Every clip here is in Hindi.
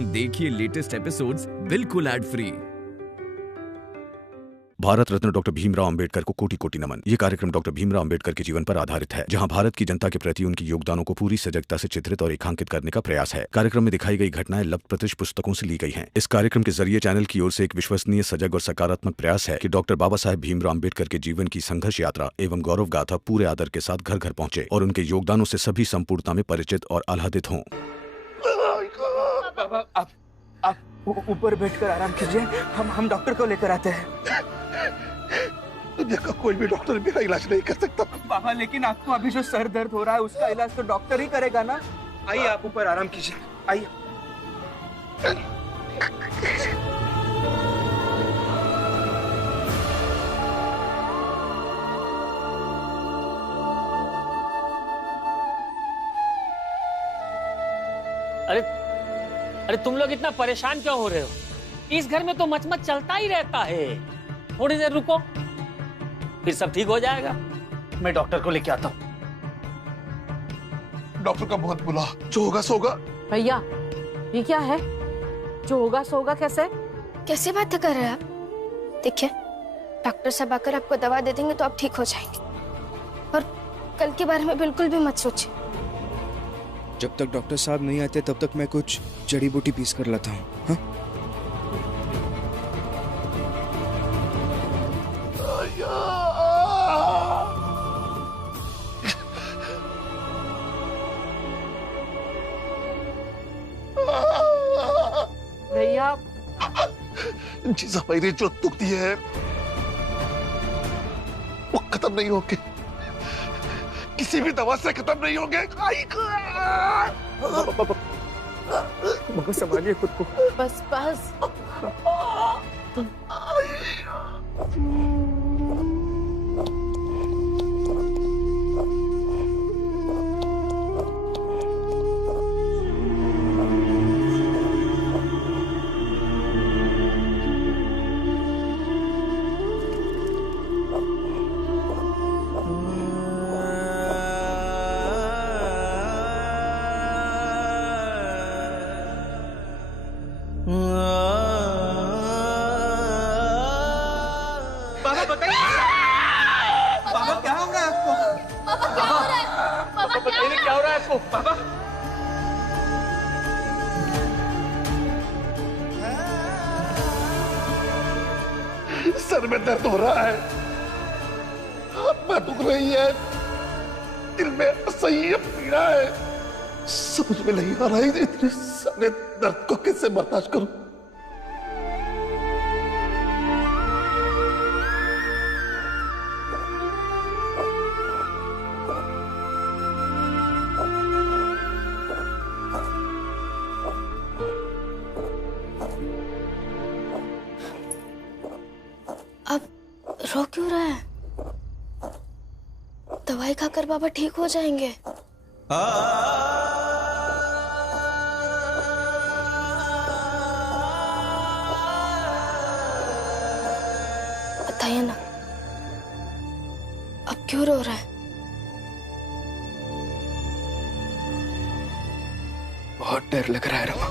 देखिए लेटेस्ट एपिसोड्स बिल्कुल ad free. Bharat Ratna doctor Bhimrao Ambedkar को कोटि कोटि नमन। ये कार्यक्रम डॉक्टर भीमराव अंबेडकर के जीवन पर आधारित है, जहां भारत की जनता के प्रति उनके योगदानों को पूरी सजगता से चित्रित और रेखांकित करने का प्रयास है। कार्यक्रम में दिखाई गई घटनाएं लब्ध पुस्तकों से ली गई हैं। इस कार्यक्रम के जरिए चैनल की ओर से एक विश्वसनीय, सजग और सकारात्मक प्रयास है कि डॉक्टर बाबा साहेब भीमराव अंबेडकर के जीवन की संघर्ष यात्रा एवं गौरव गाथा पूरे आदर के साथ घर घर पहुंचे और उनके योगदानों से सभी संपूर्णता में परिचित और आह्लादित हों। बाबा आप ऊपर बैठकर आराम कीजिए, हम डॉक्टर को लेकर आते हैं। दुनिया का कोई भी डॉक्टर मेरा इलाज नहीं कर सकता। बाबा लेकिन आपको अभी जो सर दर्द हो रहा है उसका इलाज तो डॉक्टर ही करेगा ना। आइए आप ऊपर आराम कीजिए, आइए। अरे तुम लोग इतना परेशान क्यों हो रहे हो? इस घर में तो मचमच चलता ही रहता है। थोड़ी देर रुको, फिर सब ठीक हो जाएगा। मैं डॉक्टर को लेके आता हूँ। डॉक्टर का बहुत बुला, जो होगा सोगा। भैया ये क्या है? जो होगा सोगा कैसे बात कर रहे हैं आप? देखिए डॉक्टर साहब आकर आपको दवा दे देंगे तो आप ठीक हो जाएंगे, और कल के बारे में बिल्कुल भी मत सोचिए। जब तक डॉक्टर साहब नहीं आते तब तक मैं कुछ जड़ी बूटी पीस कर लाता हूँ। हाँ? भैया चीज़ मेरी जो दुखती है वो खत्म नहीं होगी, किसी भी दवा से खत्म नहीं होंगे। बाबा संभालिए खुद को। बस बाबा बताइए, बाबा क्या हो रहा है आपको? बाबा बताइए क्या हो रहा है आपको? बाबा सर में दर्द हो रहा है, हाथ में दुख रही है, दिल में असह्य पीड़ा है। समझ में नहीं आ रहा है इतने सारे दर्द को कैसे बर्दाश्त करूं। अब रो क्यों रहा है? दवाई खाकर बाबा ठीक हो जाएंगे। बताइए ना, अब क्यों रो रहा है? बहुत डर लग रहा है रमा।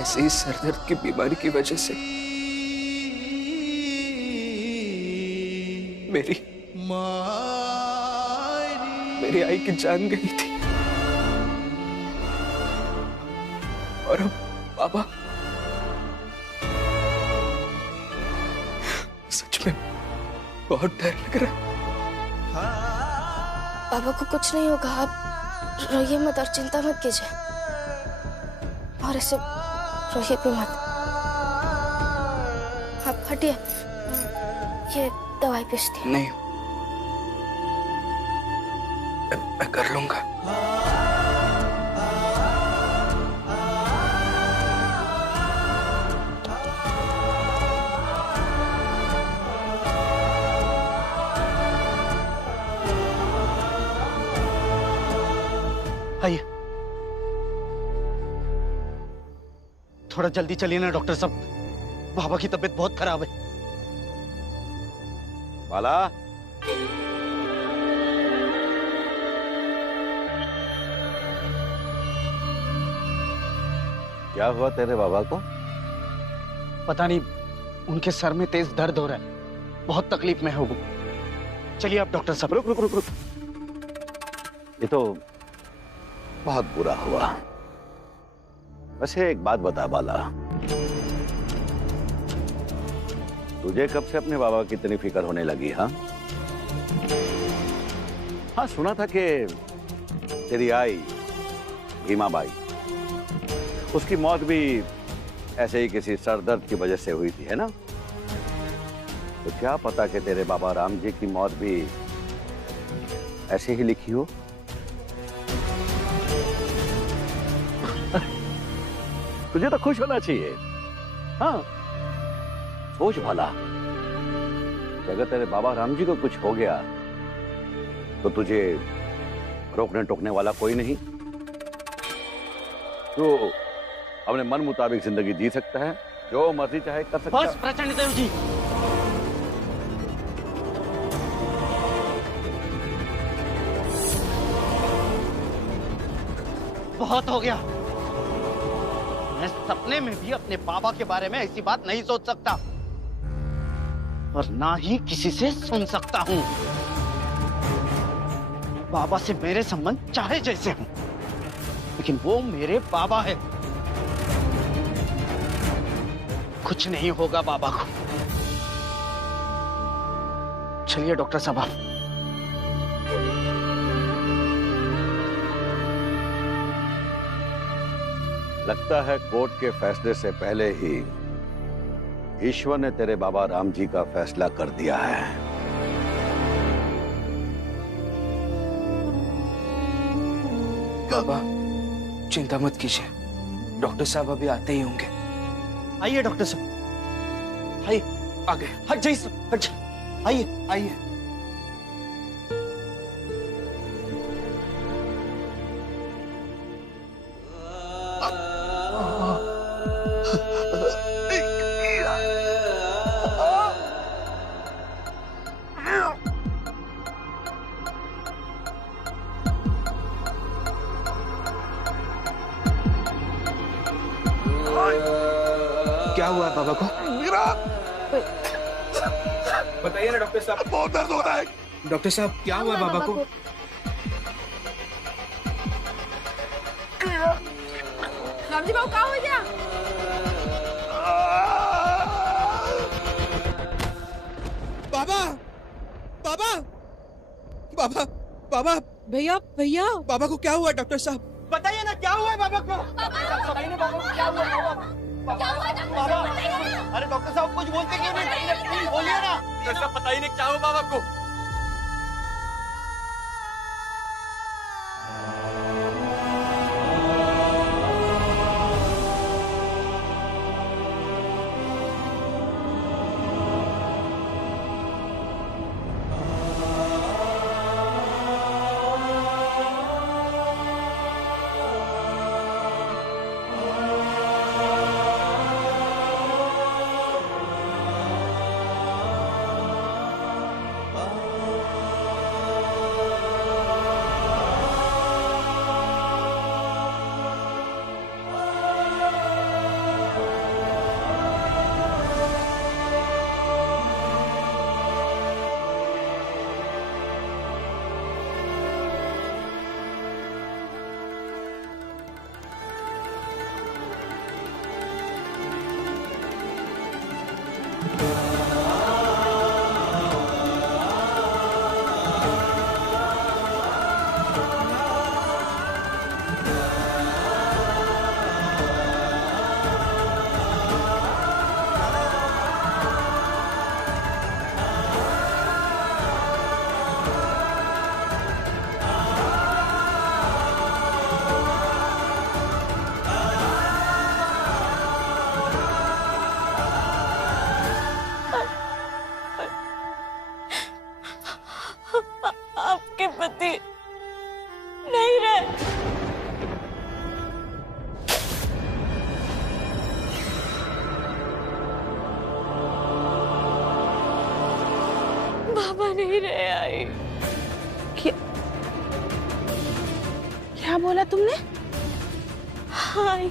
ऐसे ही सर दर्द की बीमारी की वजह से मेरी आई की जान गई थी, और अब बाबा, सच में बहुत डर लग रहा है। बाबा को कुछ नहीं होगा, आप रोइए मत और चिंता मत कीजिए, और ऐसे रोइए भी मत। आप हटिए, ये दवाई पीसती। नहीं, मैं कर लूंगा। आइए, थोड़ा जल्दी चलिए ना डॉक्टर साहब, बाबा की तबीयत बहुत खराब है। बाला, क्या हुआ तेरे बाबा को? पता नहीं, उनके सर में तेज दर्द हो रहा है, बहुत तकलीफ में है वो। चलिए आप डॉक्टर साहब। रुक रुक रुक रुक, ये तो बहुत बुरा हुआ। वैसे एक बात बता बाला, तुझे कब से अपने बाबा की इतनी फिक्र होने लगी? हाँ, सुना था कि तेरी आई भीमा बाई, उसकी मौत भी ऐसे ही किसी सर दर्द की वजह से हुई थी, है ना? तो क्या पता कि तेरे बाबा राम जी की मौत भी ऐसे ही लिखी हो? तुझे तो खुश होना चाहिए। हाँ, सोच भला, अगर तेरे बाबा राम जी को कुछ हो गया तो तुझे रोकने टोकने वाला कोई नहीं। तो अपने मन मुताबिक जिंदगी जी सकता है, जो मर्जी चाहे कर सकता है। बस प्रचंड देव जी, बहुत हो गया। मैं सपने में भी अपने बाबा के बारे में ऐसी बात नहीं सोच सकता और ना ही किसी से सुन सकता हूं। बाबा से मेरे संबंध चाहे जैसे हों, लेकिन वो मेरे बाबा है। कुछ नहीं होगा बाबा को। चलिए डॉक्टर साहब। लगता है कोर्ट के फैसले से पहले ही ईश्वर ने तेरे बाबा राम जी का फैसला कर दिया है। बाबा चिंता मत कीजिए, डॉक्टर साहब अभी आते ही होंगे। आइए डॉक्टर साहब, आइए। आगे हट जाइए, हट जाइए। आइए आइए। क्या हुआ है बाबा को? मीरा, बताइए ना डॉक्टर साहब। बहुत दर्द हो रहा है। डॉक्टर साहब क्या हुआ है बाबा को? रामजी बाबू क्या हो गया? बाबा बाबा बाबा बाबा भैया भैया, बाबा को क्या हुआ डॉक्टर साहब? बताइए ना क्या हुआ है बाबा को? बाबा, अरे डॉक्टर साहब कुछ बोलते क्यों नहीं? प्लीज बोलिए ना। डॉक्टर साहब पता ही नहीं क्या हुआ बाबा को। आपके पति नहीं रहे। बाबा नहीं रहे। आई क्या बोला तुमने? हाय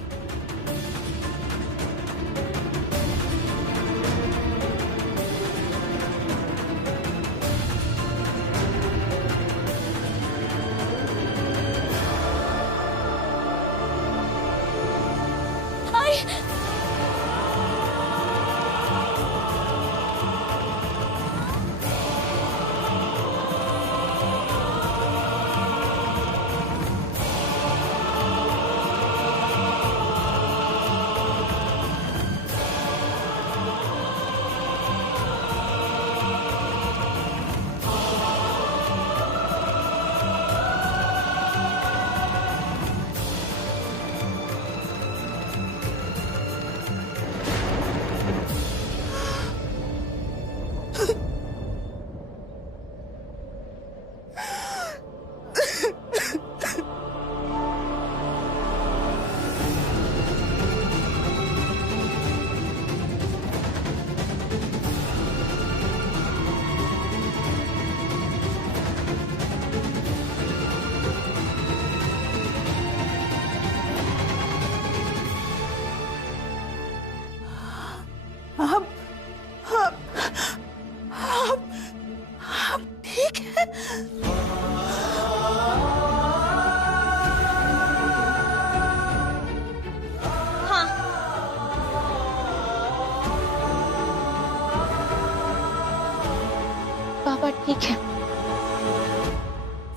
ठीक है।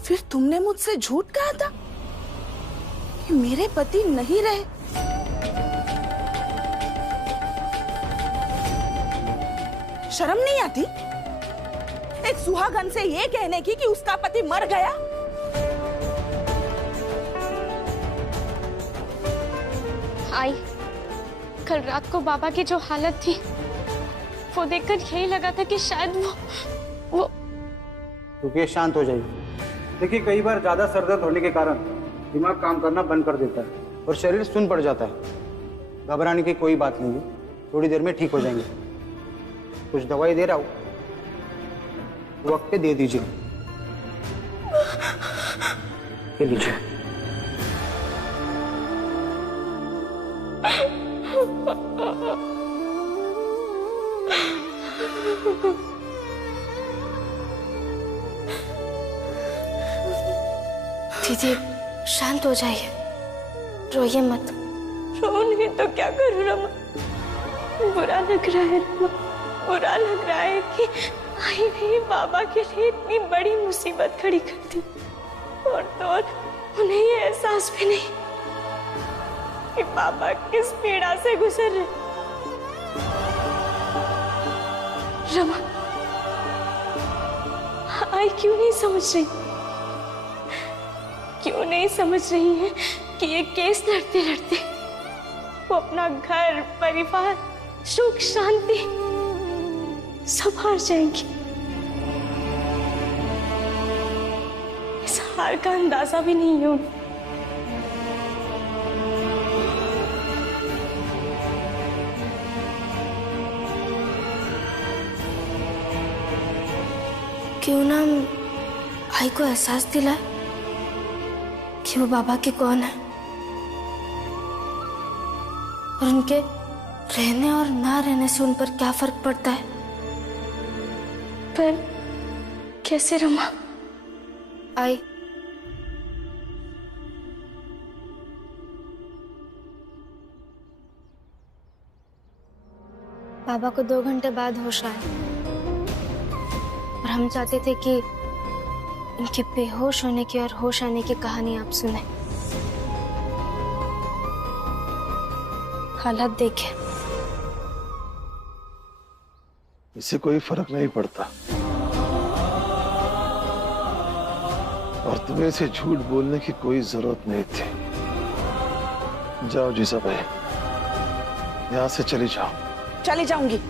फिर तुमने मुझसे झूठ कहा था कि मेरे पति नहीं रहे। शर्म नहीं आती एक सुहागन से ये कहने की कि उसका पति मर गया? आई, कल रात को बाबा की जो हालत थी वो देखकर यही लगा था कि शायद वो रुकिए, शांत हो जाइए। देखिए, कई बार ज्यादा सरदर्द होने के कारण दिमाग काम करना बंद कर देता है और शरीर सुन्न पड़ जाता है। घबराने की कोई बात नहीं है, थोड़ी देर में ठीक हो जाएंगे। कुछ दवाई दे रहा हूँ, वक्त पे दे दीजिए। ये लीजिए। दीदी शांत हो जाइए, रोइए मत। रो नहीं तो क्या करूँ रमा? बुरा लग रहा है रमा, बुरा लग रहा है कि आई नहीं बाबा के लिए इतनी बड़ी मुसीबत खड़ी कर दी, और तो और उन्हें ये एहसास भी नहीं कि बाबा किस पीड़ा से गुजर रहे। रमा, आई क्यों नहीं समझ रही? क्यों नहीं समझ रही है कि ये केस लड़ते लड़ते वो अपना घर, परिवार, सुख शांति सब हार जाएंगी। इस हार का अंदाजा भी नहीं है उन्हें। क्यों ना भाई को एहसास दिलाए कि वो बाबा के कौन है और उनके रहने और ना रहने से उन पर क्या फर्क पड़ता है। पर कैसे रमा? आई, बाबा को 2 घंटे बाद होश आया और हम चाहते थे कि उनके बेहोश होने की और होश आने की कहानी आप सुने। हालत देखे। इससे कोई फर्क नहीं पड़ता और तुम्हें इसे झूठ बोलने की कोई जरूरत नहीं थी। जाओ जीजा भाई, यहां से चली जाओ। चली जाऊंगी,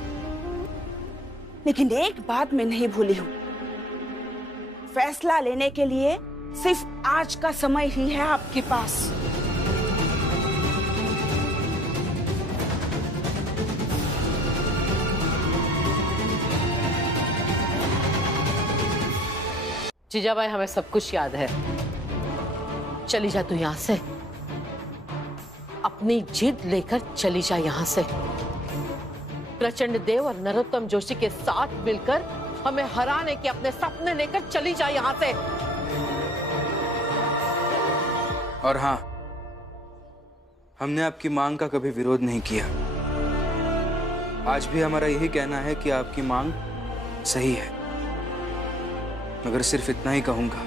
लेकिन एक बात मैं नहीं भूली हूं। फैसला लेने के लिए सिर्फ आज का समय ही है आपके पास। जीजाबाई, हमें सब कुछ याद है। चली जा तू यहां से, अपनी जिद लेकर चली जा यहां से। प्रचंड देव और नरोत्तम जोशी के साथ मिलकर हमें हराने के अपने सपने लेकर चली जा यहां से। और हाँ, हमने आपकी मांग का कभी विरोध नहीं किया। आज भी हमारा यही कहना है कि आपकी मांग सही है, मगर सिर्फ इतना ही कहूंगा,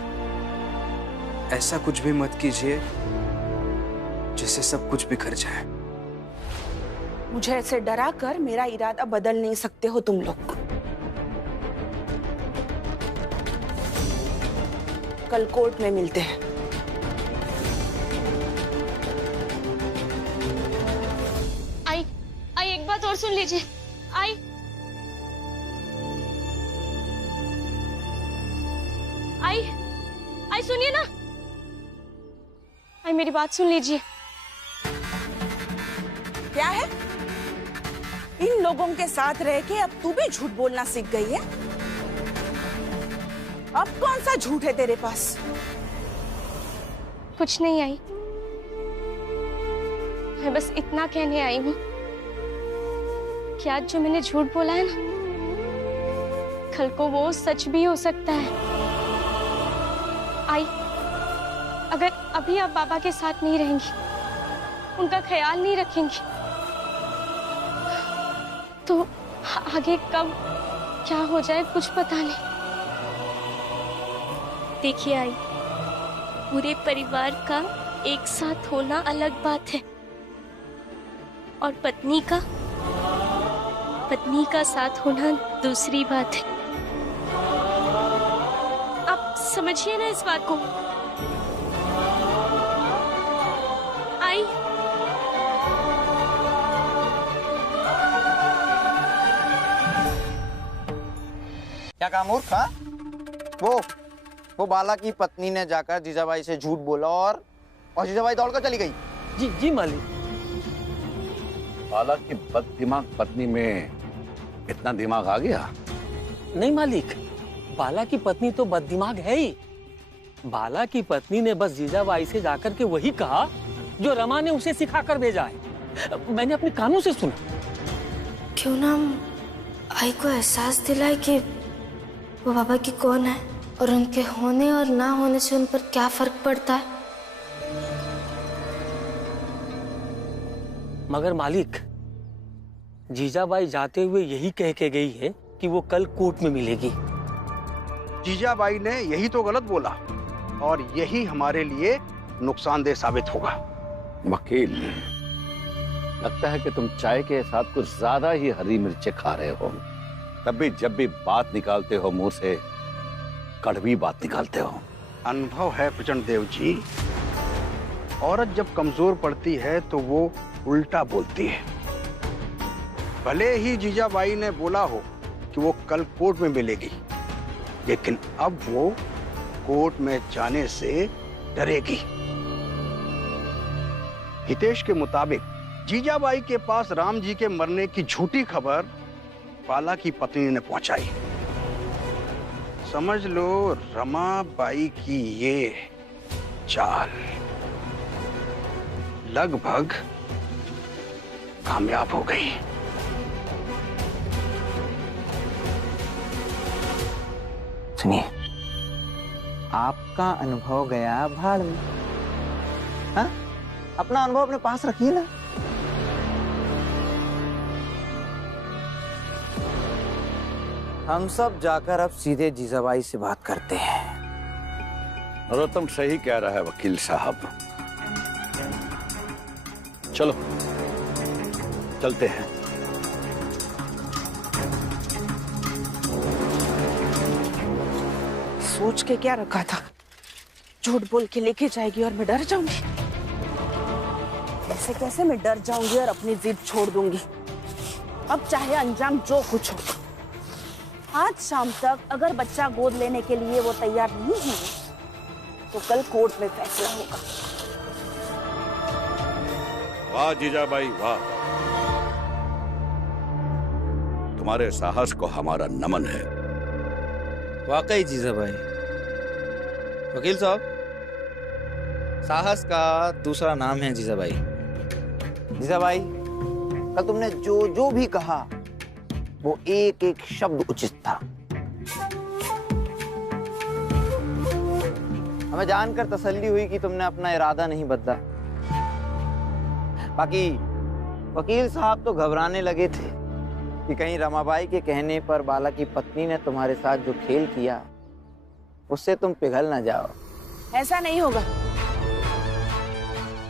ऐसा कुछ भी मत कीजिए जिससे सब कुछ बिखर जाए। मुझे ऐसे डरा कर मेरा इरादा बदल नहीं सकते हो तुम लोग। कल कोर्ट में मिलते हैं। आई एक बात और सुन लीजिए। आई सुनिए ना। आई मेरी बात सुन लीजिए। क्या है? इन लोगों के साथ रह के अब तू भी झूठ बोलना सीख गई है? अब कौन सा झूठ है तेरे पास? कुछ नहीं आई, मैं बस इतना कहने आई हूँ कि आज जो मैंने झूठ बोला है ना, कल को वो सच भी हो सकता है। आई, अगर अभी आप बाबा के साथ नहीं रहेंगी, उनका ख्याल नहीं रखेंगी, तो आगे कब क्या हो जाए कुछ पता नहीं। देखिए आई, पूरे परिवार का एक साथ होना अलग बात है और पत्नी का साथ होना दूसरी बात है। आप समझिए ना इस बात को। आई, क्या कहा मूर्ख? हाँ, वो बाला की पत्नी ने जाकर जीजाबाई से झूठ बोला और जीजाबाई दौड़कर चली गई। जी जी मालिक। बाला की बददिमाग पत्नी में इतना दिमाग आ गया? नहीं मालिक, बाला की पत्नी तो बददिमाग है ही। बाला की पत्नी ने बस जीजाबाई से जाकर के वही कहा जो रमा ने उसे सिखाकर भेजा है। मैंने अपने कानों से सुना। क्यों ना हम आई को एहसास दिलाए कि वो बाबा की कौन है और उनके होने और ना होने से उन पर क्या फर्क पड़ता है। मगर मालिक, जीजाबाई जाते हुए यही कह के गई है कि वो कल कोर्ट में मिलेगी। जीजाबाई ने यही तो गलत बोला और यही हमारे लिए नुकसानदेह साबित होगा। वकील, लगता है कि तुम चाय के साथ कुछ ज्यादा ही हरी मिर्चें खा रहे हो। तब भी जब भी बात निकालते हो मुंह से कड़वी बात निकालते हो। अनुभव है प्रचंड देव जी, औरत जब कमजोर पड़ती है तो वो उल्टा बोलती है। भले ही जीजाबाई ने बोला हो कि वो कल कोर्ट में मिलेगी, लेकिन अब वो कोर्ट में जाने से डरेगी। हितेश के मुताबिक जीजाबाई के पास राम जी के मरने की झूठी खबर बाला की पत्नी ने पहुंचाई। समझ लो रमाबाई की ये चाल लगभग कामयाब हो गई। सुनिए, आपका अनुभव गया भाड़ में। हाँ? अपना अनुभव अपने पास रखिए ना। हम सब जाकर अब सीधे जीजाबाई से बात करते हैं। नरोत्तम सही कह रहा है वकील साहब। चलो चलते हैं। सोच के क्या रखा था, झूठ बोल के लेके जाएगी और मैं डर जाऊंगी। ऐसे कैसे मैं डर जाऊंगी और अपनी जिद छोड़ दूंगी। अब चाहे अंजाम जो कुछ हो, आज शाम तक अगर बच्चा गोद लेने के लिए वो तैयार नहीं है तो कल कोर्ट में फैसला होगा। वाह जीजाबाई वाह, तुम्हारे साहस को हमारा नमन है। वाकई जीजाबाई। वकील साहब, साहस का दूसरा नाम है जीजाबाई। जीजाबाई, कल तुमने जो जो भी कहा वो एक एक शब्द उचित था। हमें जानकर तसल्ली हुई कि तुमने अपना इरादा नहीं बदला। बाकी वकील साहब तो घबराने लगे थे कि कहीं रमाबाई के कहने पर बाला की पत्नी ने तुम्हारे साथ जो खेल किया उससे तुम पिघल ना जाओ। ऐसा नहीं होगा।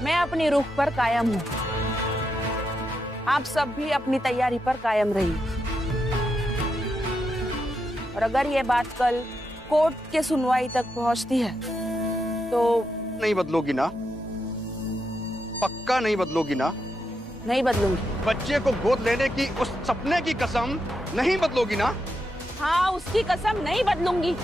मैं अपनी रुख पर कायम हूं। आप सब भी अपनी तैयारी पर कायम रहिए। और अगर ये बात कल कोर्ट के सुनवाई तक पहुंचती है तो नहीं बदलोगी ना? पक्का नहीं बदलोगी ना? नहीं बदलूंगी। बच्चे को गोद लेने की उस सपने की कसम नहीं बदलोगी ना? हाँ, उसकी कसम नहीं बदलूंगी।